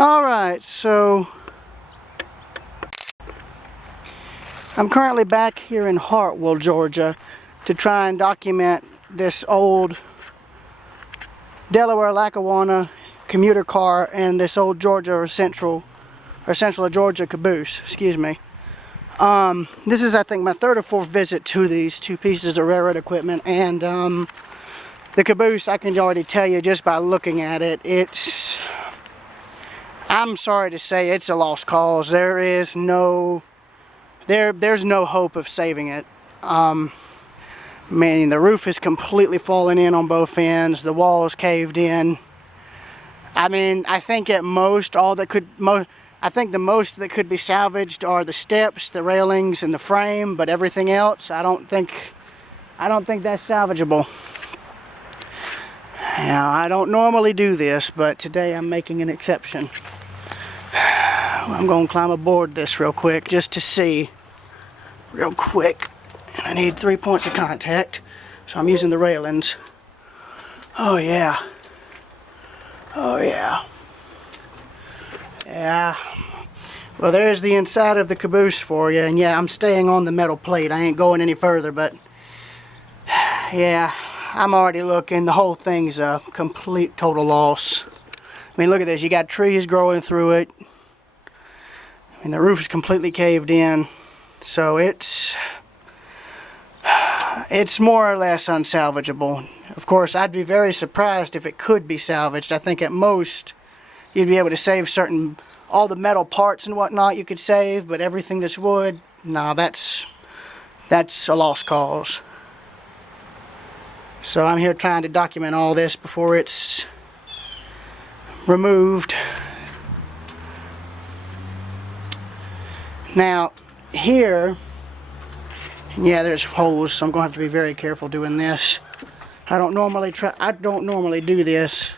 Alright, so I'm currently back here in Hartwell, Georgia to try and document this old Delaware Lackawanna commuter car and this old Georgia Central of Georgia caboose, excuse me. This is, I think, my third or fourth visit to these two pieces of railroad equipment, and the caboose, I can already tell you just by looking at it, I'm sorry to say, it's a lost cause. There's no hope of saving it. I mean, the roof is completely falling in on both ends. The walls caved in. I mean, I think at most, I think the most that could be salvaged are the steps, the railings, and the frame. But everything else, I don't think that's salvageable. Now, I don't normally do this, but today I'm making an exception. I'm going to climb aboard this real quick just to see, real quick. And I need 3 points of contact, so I'm using the railings. Oh yeah. Oh yeah. Yeah. Well, there's the inside of the caboose for you, and yeah, I'm staying on the metal plate. I ain't going any further, but yeah, I'm already looking. The whole thing's a complete total loss. I mean, look at this. You got trees growing through it. I mean, the roof is completely caved in, so it's more or less unsalvageable. Of course, I'd be very surprised if it could be salvaged. I think at most you'd be able to save all the metal parts and whatnot you could save, but everything that's wood, no, that's a lost cause. So I'm here trying to document all this before it's removed. Now, here, yeah, there's holes, so I'm going to have to be very careful doing this. I don't normally do this.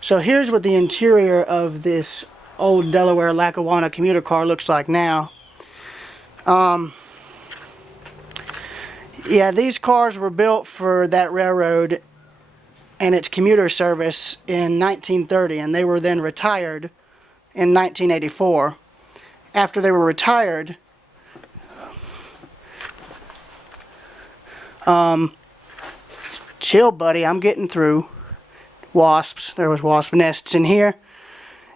So here's what the interior of this old Delaware Lackawanna commuter car looks like now. Yeah, these cars were built for that railroad and its commuter service in 1930, and they were then retired in 1984. After they were retired, chill, buddy, I'm getting through. Wasps, there was wasp nests in here.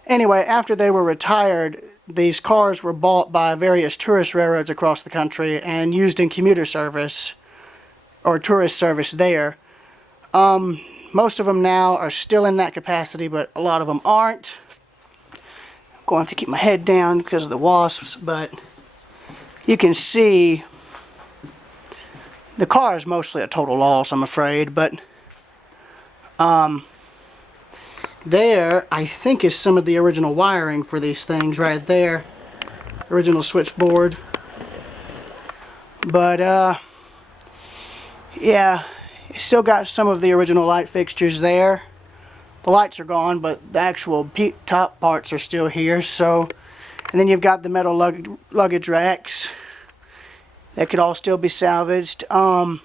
Anyway, after they were retired, these cars were bought by various tourist railroads across the country and used in commuter service or tourist service there. Most of them now are still in that capacity, but a lot of them aren't. I'm going to have to keep my head down because of the wasps, but you can see the car is mostly a total loss, I'm afraid, but there, I think, is some of the original wiring for these things right there. Original switchboard. But, yeah, it's still got some of the original light fixtures there. The lights are gone, but the actual top parts are still here. So, and then you've got the metal luggage racks that could all still be salvaged. The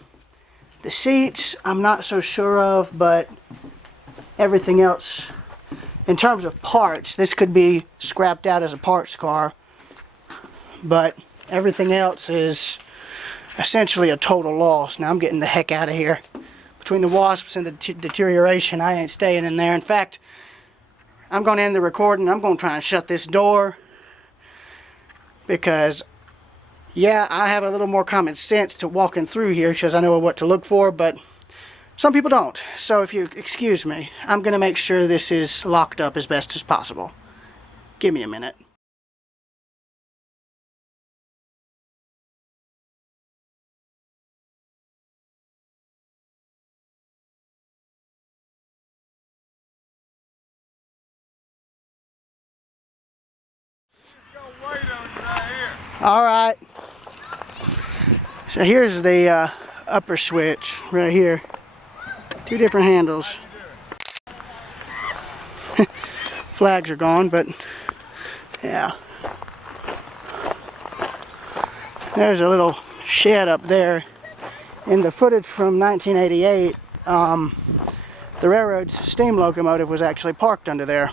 seats, I'm not so sure of, but everything else, in terms of parts, this could be scrapped out as a parts car, but everything else is essentially a total loss. Now I'm getting the heck out of here. Between the wasps and the deterioration, I ain't staying in there. In fact, I'm going to end the recording. I'm going to try and shut this door because, yeah, I have a little more common sense to walking through here because I know what to look for, but some people don't. So if you excuse me, I'm going to make sure this is locked up as best as possible. Give me a minute. All right. So here's the upper switch right here. Two different handles. Flags are gone, but yeah. There's a little shed up there. In the footage from 1988, the railroad's steam locomotive was actually parked under there.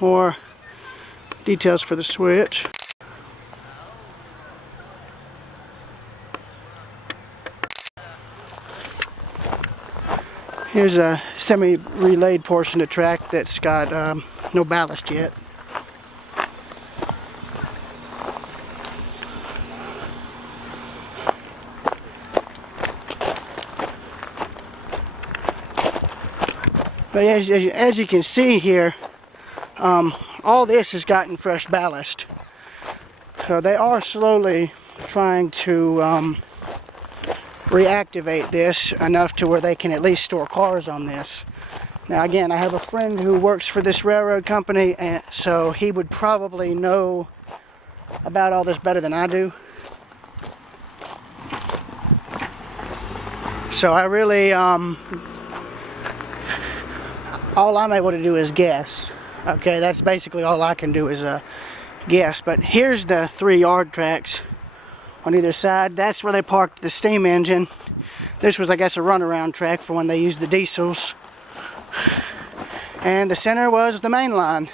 more details for the switch. Here's a semi-relayed portion of track that's got no ballast yet. But as you can see here, all this has gotten fresh ballast. So they are slowly trying to reactivate this enough to where they can at least store cars on this. Now again, I have a friend who works for this railroad company, and so he would probably know about all this better than I do. So I really, all I'm able to do is guess. Okay, that's basically all I can do is guess. But here's the 3 yard tracks on either side. That's where they parked the steam engine. This was, I guess, a runaround track for when they used the diesels. And the center was the main line.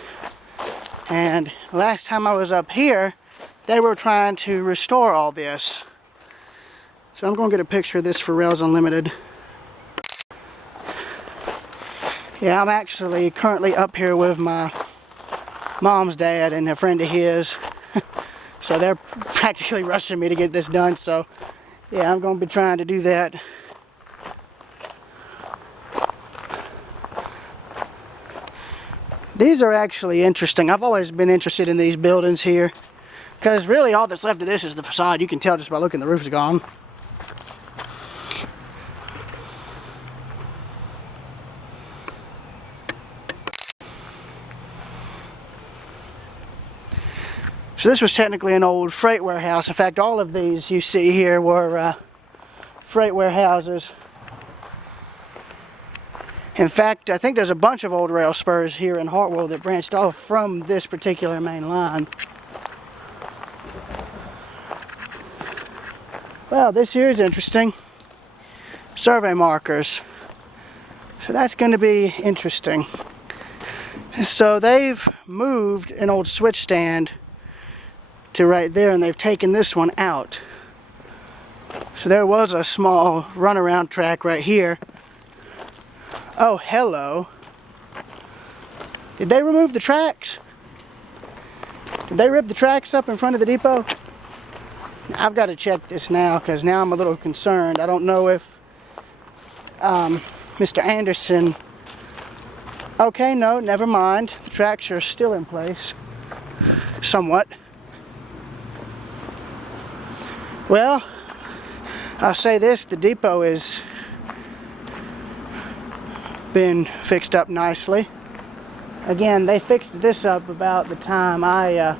And last time I was up here, they were trying to restore all this. So I'm going to get a picture of this for Rails Unlimited. Yeah, I'm actually currently up here with my mom's dad and a friend of his. So they're practically rushing me to get this done. So yeah, I'm going to be trying to do that. These are actually interesting. I've always been interested in these buildings here, because really all that's left of this is the facade. You can tell just by looking, the roof's gone. So this was technically an old freight warehouse. In fact, all of these you see here were freight warehouses. In fact, I think there's a bunch of old rail spurs here in Hartwell that branched off from this particular main line. Well, this here is interesting. Survey markers. So that's going to be interesting. So they've moved an old switch stand to right there, and they've taken this one out. So there was a small runaround track right here. Oh, hello. Did they remove the tracks? Did they rip the tracks up in front of the depot? I've got to check this now, because now I'm a little concerned. I don't know if Mr. Anderson... Okay, no, never mind. The tracks are still in place. Somewhat. Well, I'll say this, the depot has been fixed up nicely. Again, they fixed this up about the time I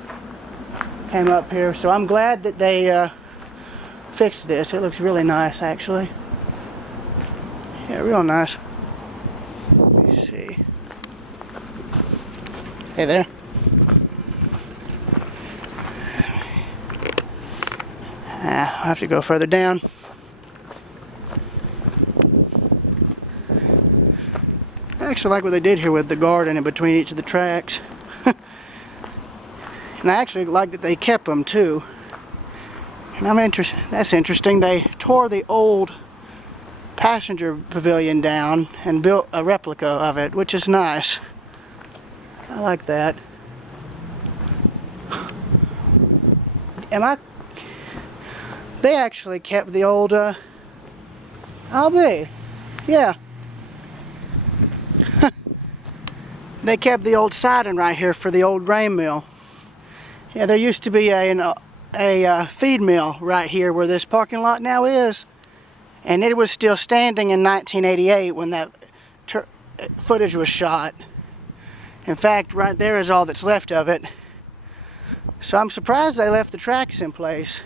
came up here, so I'm glad that they fixed this. It looks really nice, actually. Yeah, real nice. Let me see. Hey there. I'll have to go further down. I actually like what they did here with the garden in between each of the tracks. And I actually like that they kept them too. And I'm interested. That's interesting. They tore the old passenger pavilion down and built a replica of it, which is nice. I like that. They actually kept the old, I'll be, yeah. They kept the old siding right here for the old grain mill. Yeah, there used to be a feed mill right here where this parking lot now is. And it was still standing in 1988 when that footage was shot. In fact, right there is all that's left of it. So I'm surprised they left the tracks in place.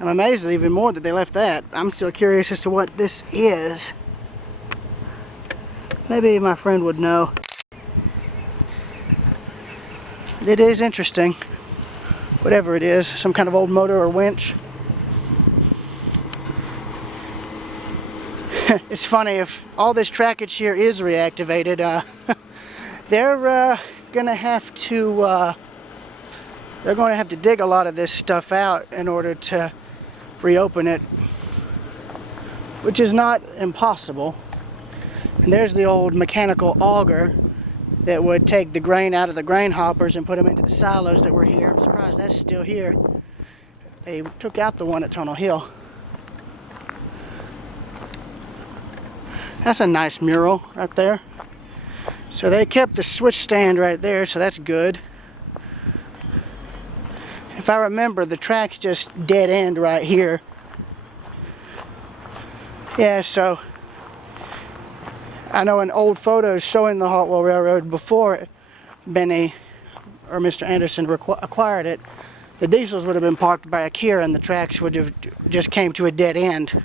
I'm amazed even more that they left that. I'm still curious as to what this is. Maybe my friend would know. It is interesting. Whatever it is, some kind of old motor or winch. It's funny, if all this trackage here is reactivated, they're gonna have to they're going to have to dig a lot of this stuff out in order to reopen it, which is not impossible. And there's the old mechanical auger that would take the grain out of the grain hoppers and put them into the silos that were here. I'm surprised that's still here. They took out the one at Tunnel Hill. That's a nice mural right there. So they kept the switch stand right there, so that's good. If I remember, the track's just dead end right here. Yeah, so I know in old photos showing the Hartwell Railroad before Benny or Mr. Anderson acquired it, the diesels would have been parked back here and the tracks would have just came to a dead end.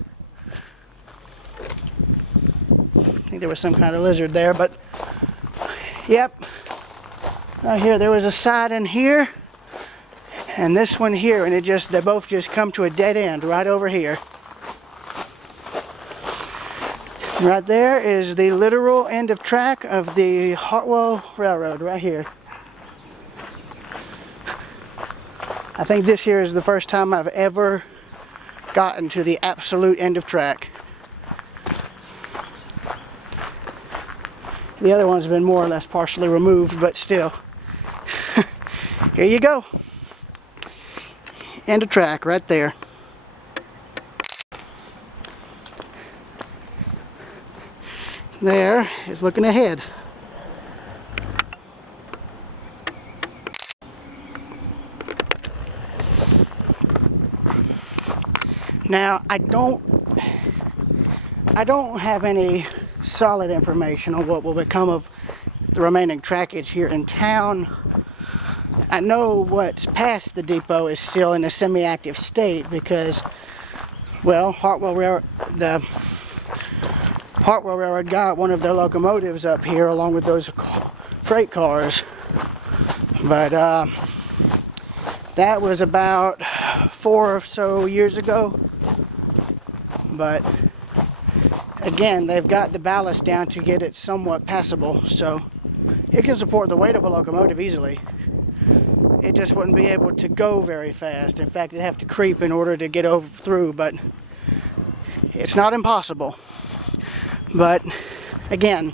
I think there was some kind of lizard there, but yep. Right here, there was a side in here and this one here, and they both just come to a dead end right over here. Right there is the literal end of track of the Hartwell Railroad right here. I think this here is the first time I've ever gotten to the absolute end of track. The other one's been more or less partially removed, but still. Here you go. End of track right there. There is looking ahead. Now, I don't have any solid information on what will become of the remaining trackage here in town. I know what's past the depot is still in a semi-active state because, well, the Hartwell Railroad got one of their locomotives up here along with those freight cars. But that was about 4 or so years ago. But again, they've got the ballast down to get it somewhat passable, so it can support the weight of a locomotive easily. It just wouldn't be able to go very fast. In fact, it'd have to creep in order to get through, but it's not impossible. But again,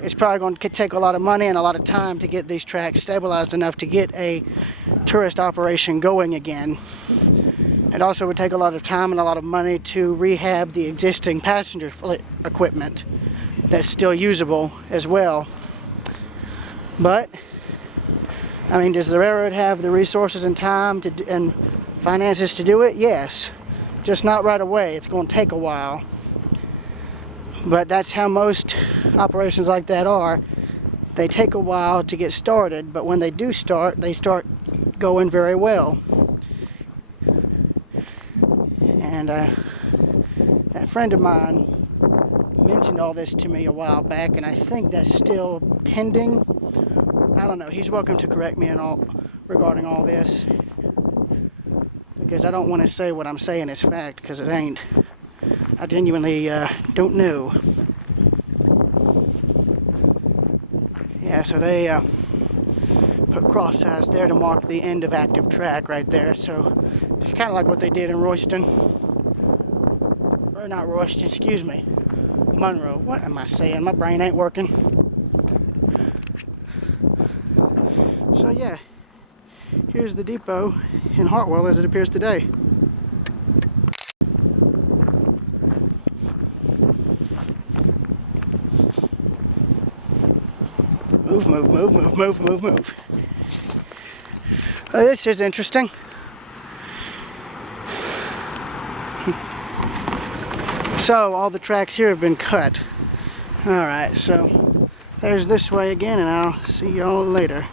it's probably going to take a lot of money and a lot of time to get these tracks stabilized enough to get a tourist operation going again. It also would take a lot of time and a lot of money to rehab the existing passenger equipment that's still usable as well. But I mean, does the railroad have the resources and time and finances to do it? Yes. Just not right away. It's going to take a while. But that's how most operations like that are. They take a while to get started, but when they do start, they start going very well. And that friend of mine mentioned all this to me a while back, and I think that's still pending. I don't know. He's welcome to correct me regarding all this, because I don't want to say what I'm saying is fact, because it ain't. I genuinely don't know. Yeah, so they put cross ties there to mark the end of active track right there. So it's kind of like what they did in Royston. Or not Royston, excuse me. Monroe. What am I saying? My brain ain't working. So yeah, here's the depot in Hartwell as it appears today. Move, move, move, move, move, move, move. Oh, this is interesting. So all the tracks here have been cut. Alright, so there's this way again, and I'll see y'all later.